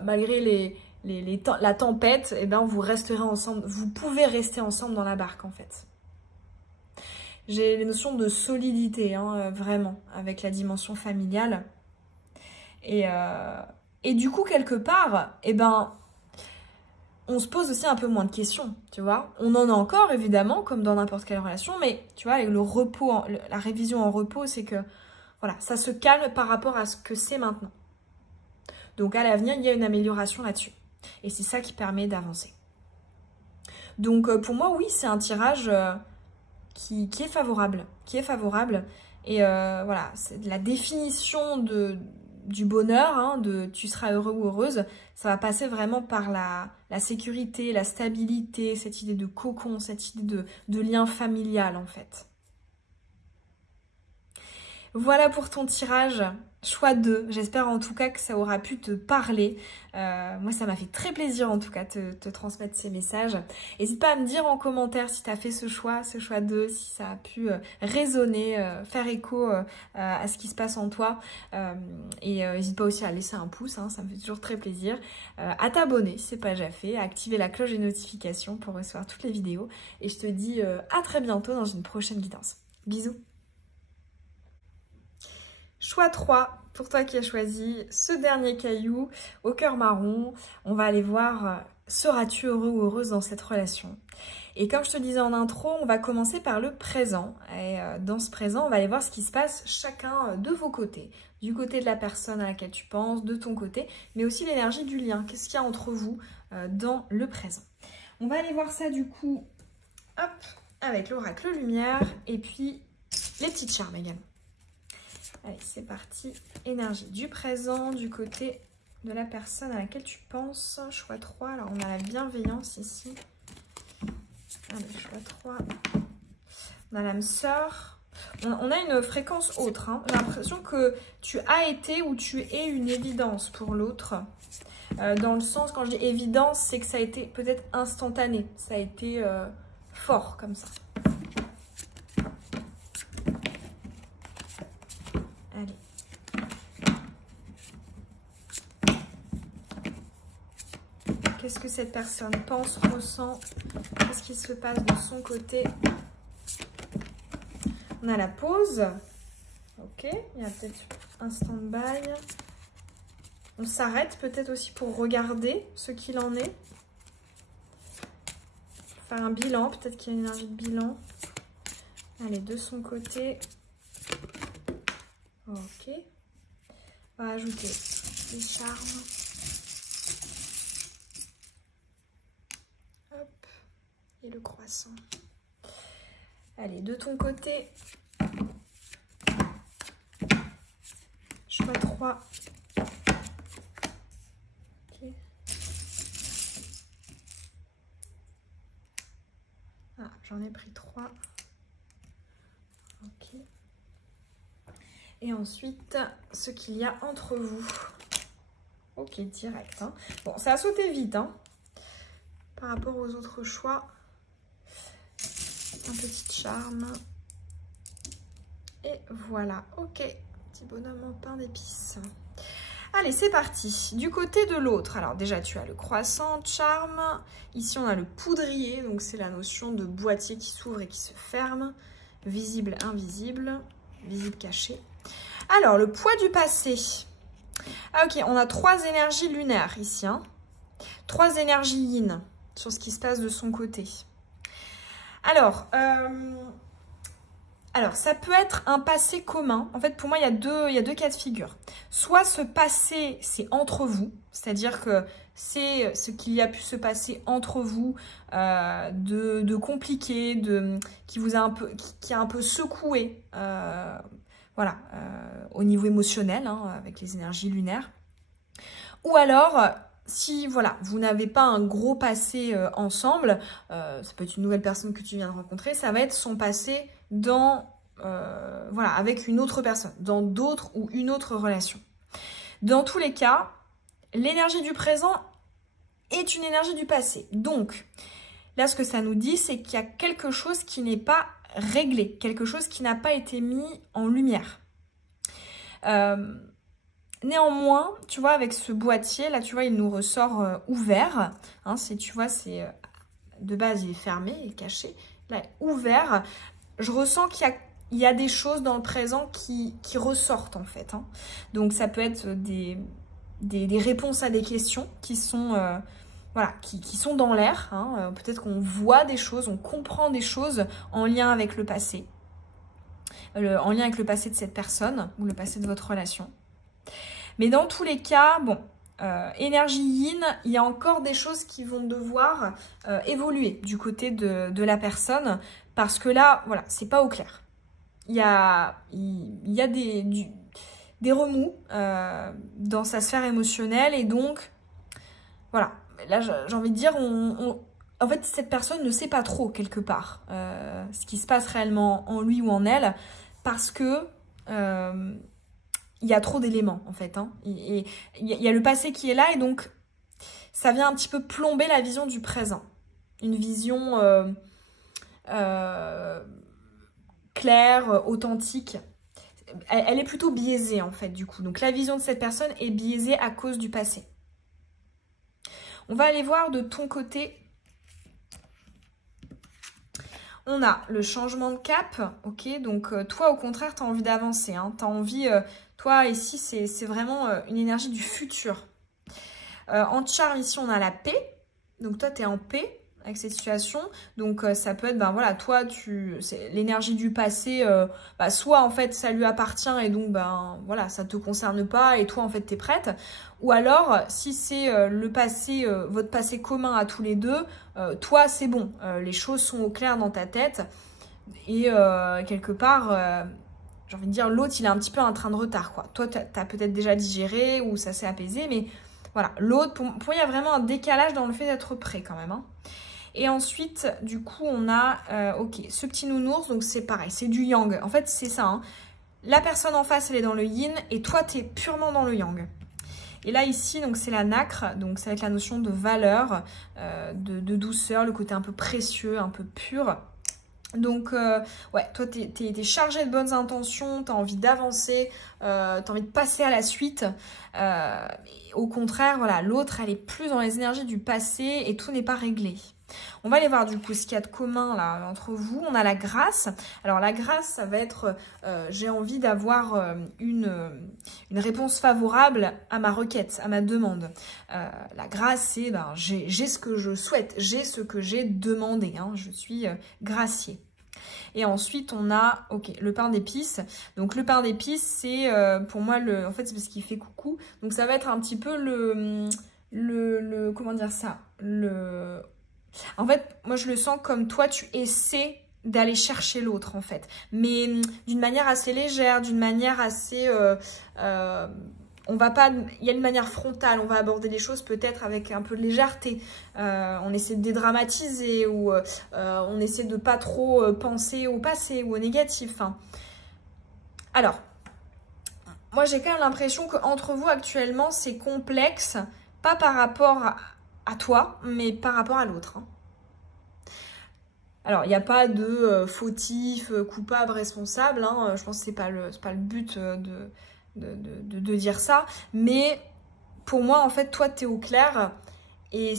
malgré la tempête, eh ben, vous resterez ensemble, vous pouvez rester ensemble dans la barque en fait. J'ai les notions de solidité, hein, vraiment, avec la dimension familiale. Et du coup, quelque part, eh ben, on se pose aussi un peu moins de questions, tu vois. On en a encore, évidemment, comme dans n'importe quelle relation, mais tu vois, avec le repos, la révision en repos, c'est que, voilà, ça se calme par rapport à ce que c'est maintenant. Donc, à l'avenir, il y a une amélioration là-dessus. Et c'est ça qui permet d'avancer. Donc, pour moi, oui, c'est un tirage... qui est favorable, et voilà, c'est la définition du bonheur, hein, de tu seras heureux ou heureuse, ça va passer vraiment par la sécurité, la stabilité, cette idée de cocon, cette idée de lien familial en fait. Voilà pour ton tirage, choix 2. J'espère en tout cas que ça aura pu te parler. Moi, ça m'a fait très plaisir en tout cas de te transmettre ces messages. N'hésite pas à me dire en commentaire si tu as fait ce choix 2, si ça a pu résonner, faire écho à ce qui se passe en toi. Et n'hésite pas aussi à laisser un pouce, hein, ça me fait toujours très plaisir. À t'abonner si ce n'est pas déjà fait, à activer la cloche des notifications pour recevoir toutes les vidéos. Et je te dis à très bientôt dans une prochaine guidance. Bisous! Choix 3, pour toi qui as choisi ce dernier caillou au cœur marron, on va aller voir seras-tu heureux ou heureuse dans cette relation. Et comme je te disais en intro, on va commencer par le présent. Et dans ce présent, on va aller voir ce qui se passe chacun de vos côtés. Du côté de la personne à laquelle tu penses, de ton côté, mais aussi l'énergie du lien. Qu'est-ce qu'il y a entre vous dans le présent? On va aller voir ça du coup, hop, avec l'oracle lumière et puis les petites charmes également. Allez, c'est parti. Énergie du présent, du côté de la personne à laquelle tu penses. Choix 3. Alors, on a la bienveillance ici. Allez, choix 3. On a l'âme sœur. On a une fréquence autre. Hein. J'ai l'impression que tu as été ou tu es une évidence pour l'autre. Dans le sens, quand je dis évidence, c'est que ça a été peut-être instantané. Ça a été fort comme ça. Allez. Qu'est-ce que cette personne pense, ressent? Qu'est-ce qui se passe de son côté? On a la pause. Ok, il y a peut-être un stand-by. On s'arrête peut-être aussi pour regarder ce qu'il en est. Faire un bilan, peut-être qu'il y a une énergie de bilan. Allez, de son côté. Ok. On va ajouter les charmes. Hop. Et le croissant. Allez, de ton côté. Choix 3. Ok. Ah, j'en ai pris 3. Ok. Et ensuite, ce qu'il y a entre vous. Ok, direct. Hein. Bon, ça a sauté vite. Hein. Par rapport aux autres choix. Un petit charme. Et voilà. Ok. Petit bonhomme en pain d'épices. Allez, c'est parti. Du côté de l'autre. Alors déjà, tu as le croissant, charme. Ici, on a le poudrier. Donc, c'est la notion de boîtier qui s'ouvre et qui se ferme. Visible, invisible. Visible, caché. Alors, le poids du passé. Ah, ok, on a 3 énergies lunaires ici. Hein. 3 énergies yin sur ce qui se passe de son côté. Alors, ça peut être un passé commun. En fait, pour moi, il y a deux cas de figure. Soit ce passé, c'est entre vous. C'est-à-dire que c'est ce qu'il y a pu se passer entre vous de compliqué, qui a un peu secoué. Voilà, au niveau émotionnel, hein, avec les énergies lunaires. Ou alors, si voilà, vous n'avez pas un gros passé ensemble, ça peut être une nouvelle personne que tu viens de rencontrer, ça va être son passé dans voilà, avec une autre personne, dans d'autres ou une autre relation. Dans tous les cas, l'énergie du présent est une énergie du passé. Donc, là, ce que ça nous dit, c'est qu'il y a quelque chose qui n'est pas réglé, quelque chose qui n'a pas été mis en lumière. Néanmoins, tu vois, avec ce boîtier, là, tu vois, il nous ressort ouvert. Hein, tu vois, de base, il est fermé, il est caché. Là, ouvert. Je ressens qu'il y a des choses dans le présent qui ressortent, en fait. Hein. Donc, ça peut être des réponses à des questions qui sont, voilà, qui sont dans l'air. Hein. Peut-être qu'on voit des choses, on comprend des choses en lien avec le passé. En lien avec le passé de cette personne ou le passé de votre relation. Mais dans tous les cas, bon, énergie yin, il y a encore des choses qui vont devoir évoluer du côté de la personne parce que là, voilà, c'est pas au clair. Il y a des remous dans sa sphère émotionnelle et donc, voilà, là j'ai envie de dire, en fait, cette personne ne sait pas trop quelque part ce qui se passe réellement en lui ou en elle parce que il y a trop d'éléments en fait. Hein. Il y a le passé qui est là et donc ça vient un petit peu plomber la vision du présent. Une vision claire, authentique. Elle est plutôt biaisée en fait du coup. Donc la vision de cette personne est biaisée à cause du passé. On va aller voir de ton côté. On a le changement de cap, ok, donc toi au contraire tu as envie d'avancer, hein, tu as envie, toi ici c'est vraiment une énergie du futur. En charme ici on a la paix, donc toi tu es en paix avec cette situation, donc ça peut être, ben voilà, toi c'est l'énergie du passé, bah, soit en fait ça lui appartient et donc ben voilà ça te concerne pas et toi en fait tu es prête, ou alors si c'est le passé, votre passé commun à tous les deux, toi c'est bon, les choses sont au clair dans ta tête et quelque part j'ai envie de dire l'autre il a un petit peu un train de retard quoi. Toi tu as peut-être déjà digéré ou ça s'est apaisé, mais voilà, l'autre pour moi il y a vraiment un décalage dans le fait d'être prêt quand même, hein. Et ensuite, du coup, on a, ok, ce petit nounours, donc c'est pareil, c'est du yang. En fait, c'est ça, hein. La personne en face, elle est dans le yin et toi, tu es purement dans le yang. Et là, ici, donc c'est la nacre, donc ça va être la notion de valeur, de douceur, le côté un peu précieux, un peu pur. Donc, ouais, toi, t'es chargé de bonnes intentions, t'as envie d'avancer, t'as envie de passer à la suite. Au contraire, voilà, l'autre, elle est plus dans les énergies du passé et tout n'est pas réglé. On va aller voir du coup ce qu'il y a de commun là entre vous. On a la grâce. Alors la grâce, ça va être j'ai envie d'avoir une réponse favorable à ma requête, à ma demande. La grâce, c'est ben, j'ai ce que je souhaite, j'ai ce que j'ai demandé. Hein, je suis gracié. Et ensuite, on a le pain d'épices. Donc le pain d'épices, c'est pour moi, en fait, c'est parce qu'il fait coucou. Donc ça va être un petit peu comment dire ça, en fait, moi je le sens comme toi, tu essaies d'aller chercher l'autre en fait. Mais d'une manière assez légère, d'une manière assez... on va pas... Il y a une manière frontale, on va aborder les choses peut-être avec un peu de légèreté. On essaie de dédramatiser ou on essaie de pas trop penser au passé ou au négatif. Hein. Alors, moi j'ai quand même l'impression qu'entre vous actuellement, c'est complexe, pas par rapport à toi, mais par rapport à l'autre. Hein. Alors, il n'y a pas de fautif, coupable, responsable. Hein. Je pense que c'est pas le but de dire ça. Mais pour moi, en fait, toi, tu es au clair. Et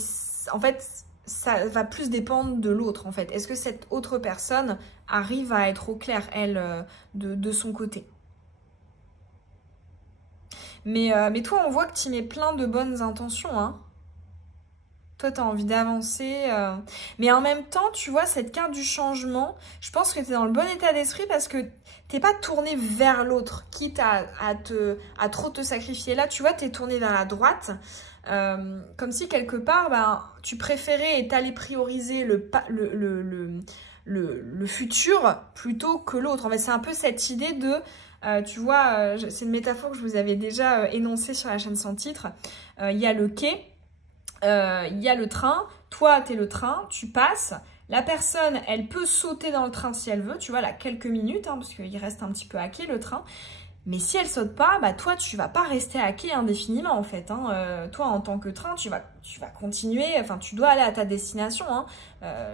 en fait, ça va plus dépendre de l'autre, en fait. Est-ce que cette autre personne arrive à être au clair, elle, de son côté? Mais toi, on voit que tu mets plein de bonnes intentions, hein. Toi, tu as envie d'avancer. Mais en même temps, tu vois, cette carte du changement, je pense que tu es dans le bon état d'esprit parce que tu n'es pas tourné vers l'autre, quitte à trop te sacrifier. Là, tu vois, tu es tourné vers la droite. Comme si, quelque part, ben, tu préférais et t'allais prioriser le futur plutôt que l'autre. En fait, c'est un peu cette idée de... tu vois, c'est une métaphore que je vous avais déjà énoncée sur la chaîne sans titre. Il y a le quai. Il y a le train, toi t'es le train, tu passes, La personne, elle peut sauter dans le train si elle veut, tu vois, là, quelques minutes, hein, parce qu'il reste un petit peu hacké le train. Mais si elle saute pas, bah toi, tu vas pas rester hacké indéfiniment, en fait. Hein. Toi, en tant que train, tu vas continuer, enfin, tu dois aller à ta destination, hein,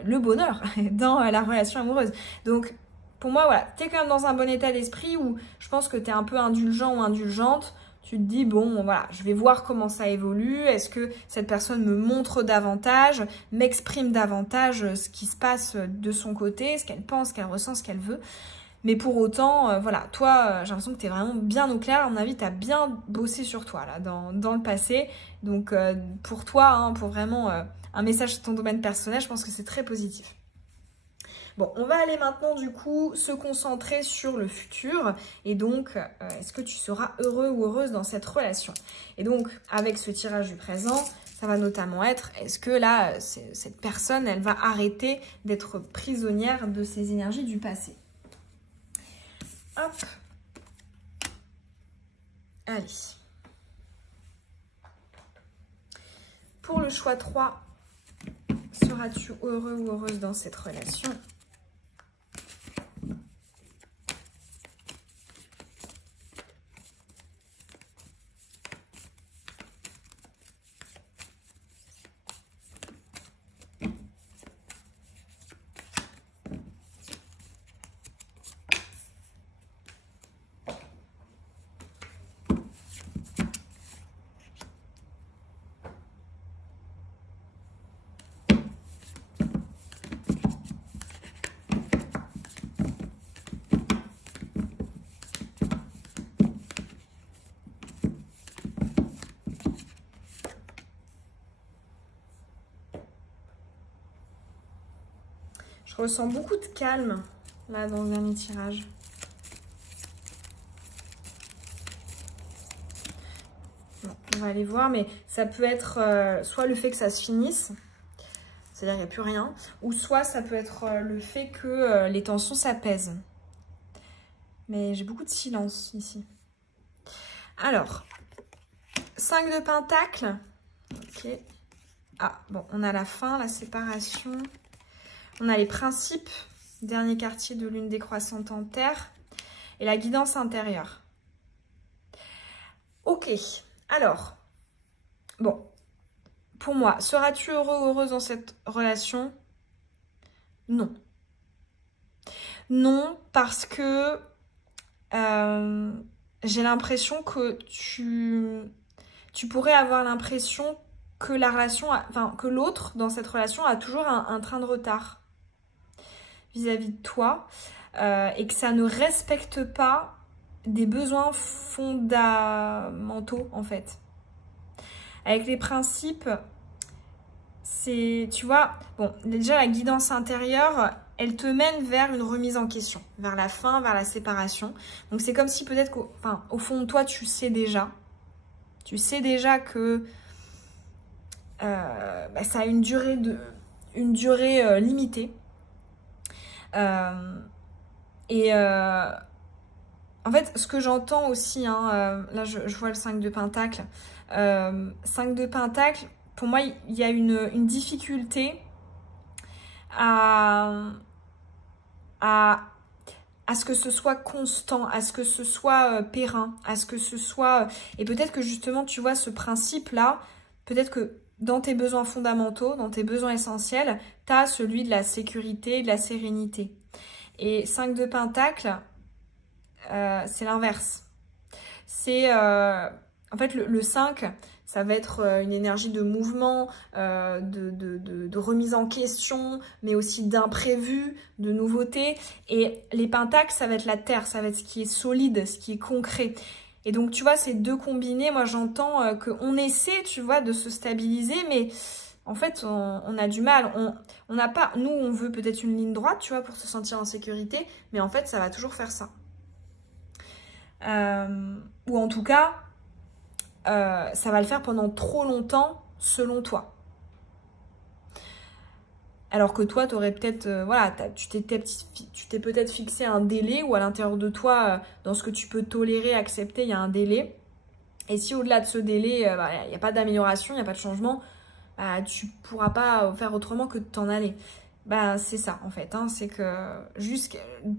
le bonheur dans la relation amoureuse. Donc, pour moi, voilà, t'es quand même dans un bon état d'esprit où je pense que t'es un peu indulgent ou indulgente. Tu te dis, bon, voilà, je vais voir comment ça évolue. Est-ce que cette personne me montre davantage, m'exprime davantage ce qui se passe de son côté, ce qu'elle pense, ce qu'elle ressent, ce qu'elle veut. Mais pour autant, voilà, toi, j'ai l'impression que tu es vraiment bien au clair. À mon avis, tu as bien bossé sur toi là, dans le passé. Donc, pour toi, hein, pour vraiment un message sur ton domaine personnel, je pense que c'est très positif. Bon, on va aller maintenant du coup se concentrer sur le futur et donc est-ce que tu seras heureux ou heureuse dans cette relation? Et donc avec ce tirage du présent, ça va notamment être est-ce que là cette personne elle va arrêter d'être prisonnière de ses énergies du passé? Hop. Allez. Pour le choix 3, seras-tu heureux ou heureuse dans cette relation? Je ressens beaucoup de calme là dans le dernier tirage. Bon, on va aller voir, mais ça peut être soit le fait que ça se finisse, c'est-à-dire qu'il n'y a plus rien, ou soit ça peut être le fait que les tensions s'apaisent. Mais j'ai beaucoup de silence ici. Alors, 5 de Pentacle. Ok. Ah, bon, on a la fin, la séparation. On a les principes, dernier quartier de lune décroissante en terre, et la guidance intérieure. Ok, alors, bon, pour moi, seras-tu heureux ou heureuse dans cette relation? Non. Non, parce que j'ai l'impression que tu pourrais avoir l'impression que la relation, que l'autre dans cette relation a toujours un train de retard vis-à-vis de toi et que ça ne respecte pas des besoins fondamentaux en fait. Avec les principes, c'est, tu vois, bon, déjà la guidance intérieure, elle te mène vers une remise en question, vers la fin, vers la séparation. Donc c'est comme si peut-être au fond de toi, tu sais déjà que ça a une durée limitée. En fait, ce que j'entends aussi, hein, là je vois le 5 de Pentacle. 5 de Pentacle, pour moi, il y a une difficulté à ce que ce soit constant, à ce que ce soit périn, à ce que ce soit... Et peut-être que justement, tu vois, ce principe-là, peut-être que dans tes besoins fondamentaux, dans tes besoins essentiels, tu as celui de la sécurité, de la sérénité. Et 5 de Pentacle, c'est l'inverse. C'est... en fait, le 5, ça va être une énergie de mouvement, de remise en question, mais aussi d'imprévu, de nouveauté. Et les pentacles, ça va être la terre, ça va être ce qui est solide, ce qui est concret. Et donc, tu vois, ces deux combinés, moi, j'entends qu'on essaie, tu vois, de se stabiliser, mais en fait, on a du mal. On n'a pas... Nous, on veut peut-être une ligne droite, tu vois, pour se sentir en sécurité, mais en fait, ça va toujours faire ça. Ou en tout cas... ça va le faire pendant trop longtemps, selon toi. Alors que toi, tu aurais peut-être, voilà, tu t'es peut-être fixé un délai ou à l'intérieur de toi, dans ce que tu peux tolérer, accepter, il y a un délai. Et si au-delà de ce délai, il n'y a pas d'amélioration, il n'y a pas de changement, tu ne pourras pas faire autrement que de t'en aller. ben c'est ça en fait, hein, c'est que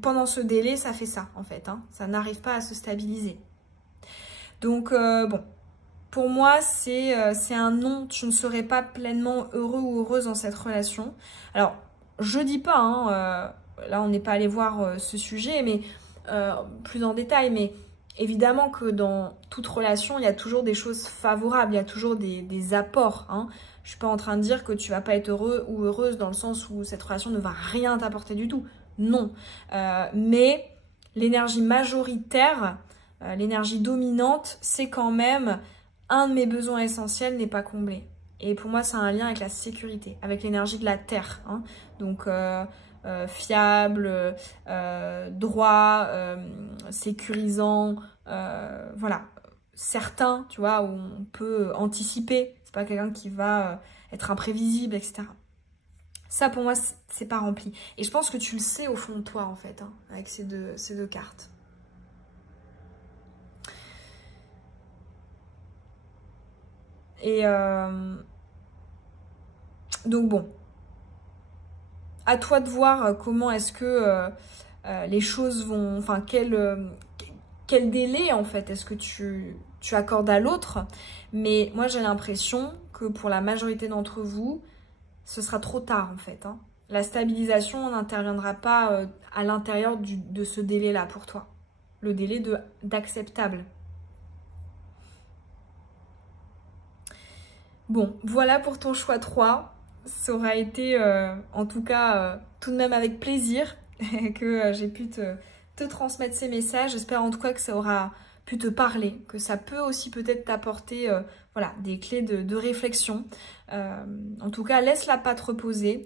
pendant ce délai, ça fait ça en fait, hein, ça n'arrive pas à se stabiliser. Donc bon, pour moi c'est un non, tu ne serais pas pleinement heureux ou heureuse dans cette relation. Alors je dis pas, hein, là on n'est pas allé voir ce sujet, mais plus en détail, mais évidemment que dans toute relation, il y a toujours des choses favorables, il y a toujours des apports, hein. Je suis pas en train de dire que tu vas pas être heureux ou heureuse dans le sens où cette relation ne va rien t'apporter du tout. Non. Mais l'énergie majoritaire, l'énergie dominante, c'est quand même un de mes besoins essentiels n'est pas comblé. Et pour moi, ça a un lien avec la sécurité, avec l'énergie de la terre, hein. Donc, fiable, droit, sécurisant, voilà. Certains, tu vois, où on peut anticiper. C'est pas quelqu'un qui va être imprévisible, etc. Ça, pour moi, c'est pas rempli. Et je pense que tu le sais au fond de toi, en fait, hein, avec ces deux cartes. Et donc, bon. À toi de voir comment est-ce que les choses vont... Enfin, quel délai, en fait, est-ce que tu accordes à l'autre. Mais moi, j'ai l'impression que pour la majorité d'entre vous, ce sera trop tard, en fait, hein. La stabilisation n'interviendra pas à l'intérieur de ce délai-là pour toi. Le délai d'acceptable. Bon, voilà pour ton choix 3. Ça aura été, en tout cas, tout de même avec plaisir que j'ai pu te transmettre ces messages. J'espère en tout cas que ça aura pu te parler, que ça peut aussi peut-être t'apporter voilà, des clés de réflexion. En tout cas, laisse la patte reposer.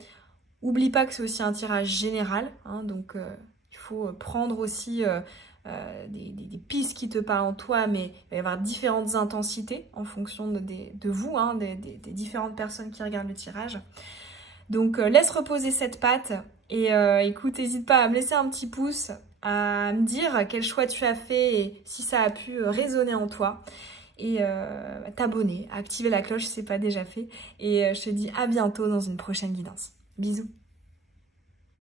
Oublie pas que c'est aussi un tirage général, hein, donc il faut prendre aussi des pistes qui te parlent en toi, mais il va y avoir différentes intensités en fonction de vous, hein, des différentes personnes qui regardent le tirage. Donc laisse reposer cette patte et écoute, n'hésite pas à me laisser un petit pouce, à me dire quel choix tu as fait et si ça a pu résonner en toi. Et t'abonner, activer la cloche si ce n'est pas déjà fait. Et je te dis à bientôt dans une prochaine guidance. Bisous.